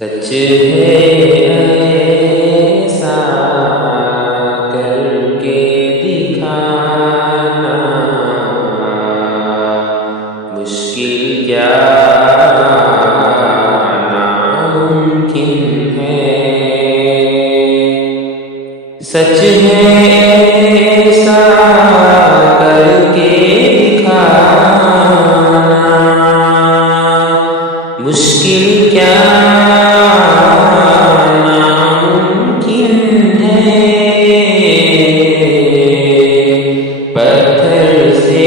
سچ ہے ایسا کر کے دکھانا مشکل کیا ناممکن ہے۔ سچ ہے ایسا کر کے دکھانا مشکل کیا ناممکن ہے۔ پتھر سے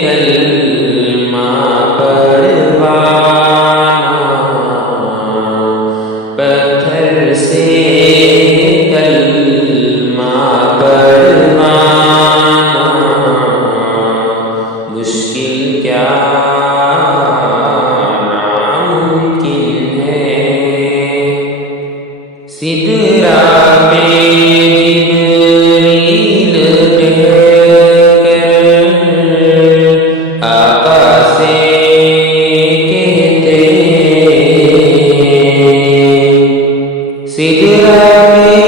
کلمہ پڑھوانا، پتھر سے کلمہ پڑھوانا مشکل کیا سدرا پہ جبریل ٹھہر کر آقا سے کہتے، سدرا پہ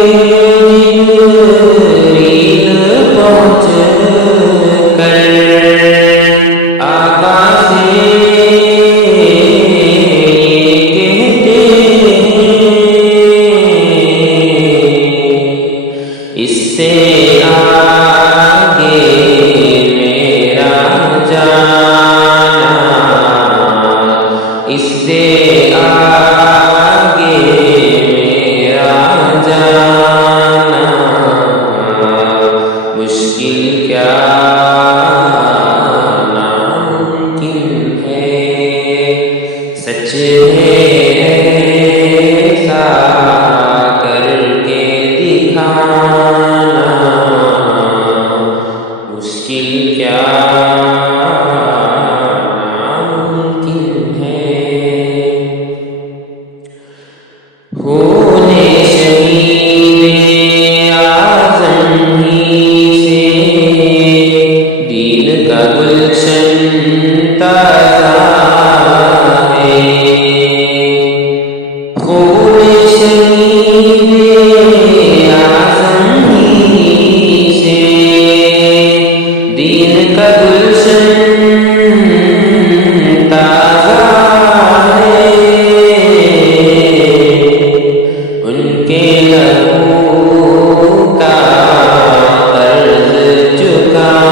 جبریل پہنچ کر آقا سے اس سے آگے میرا جانا، اس سے آگے میرا جانا مشکل کیا ناممکن ہے۔ سچ ہے ایسا کر کے دکھانا مشکل کیا ناممکن ہے۔ ہونے شہید اعظم ہی سے دین کا گلشن تازہ ہے۔ ہونے شہید اعظم ہی سے دین کا گلشن تازہ ہے۔ ان کے لہو کا قرض چکانا،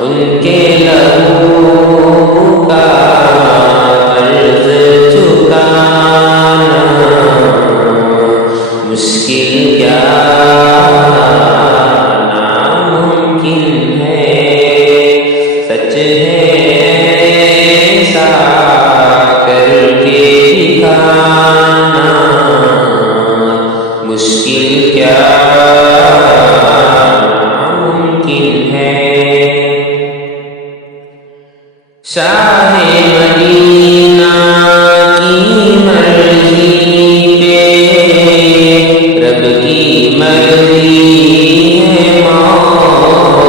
ان کے لہو کا قرض چکانا مشکل کیا ناممکن ہے۔ سچ ہے ایسا کر کے دکھانا مشکل کیا ناممکن ہے۔ شاہ مدینہ کی مرضی پہ رب کی مرضی ہے موت۔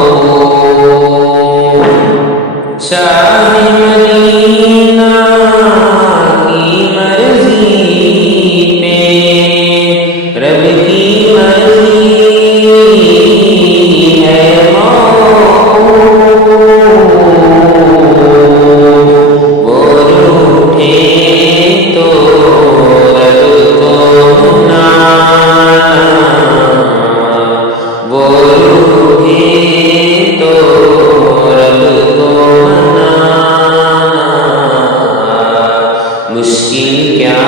شاہ مدینہ کی مرضی پہ رب کی مرضی ہے موت۔ وہ روٹھے تو رب کو منانا، وہ روٹھے تو رب کو منانا مشکل کیا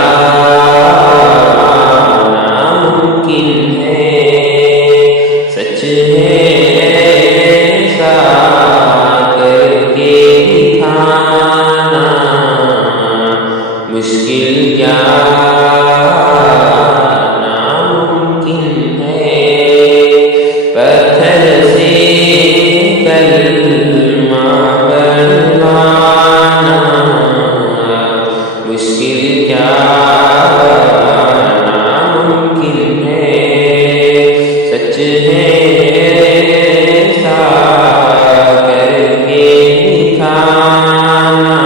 ناممکن ہے۔ سچ ہے ایسا کر کے دکھانا مشکل کیا ناممکن ہے۔ پتھر سے کلمہ پڑھوانا مشکل کیا ناممکن ہے۔ سچ ہے ایسا کر کے دکھانا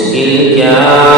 مشکل کیا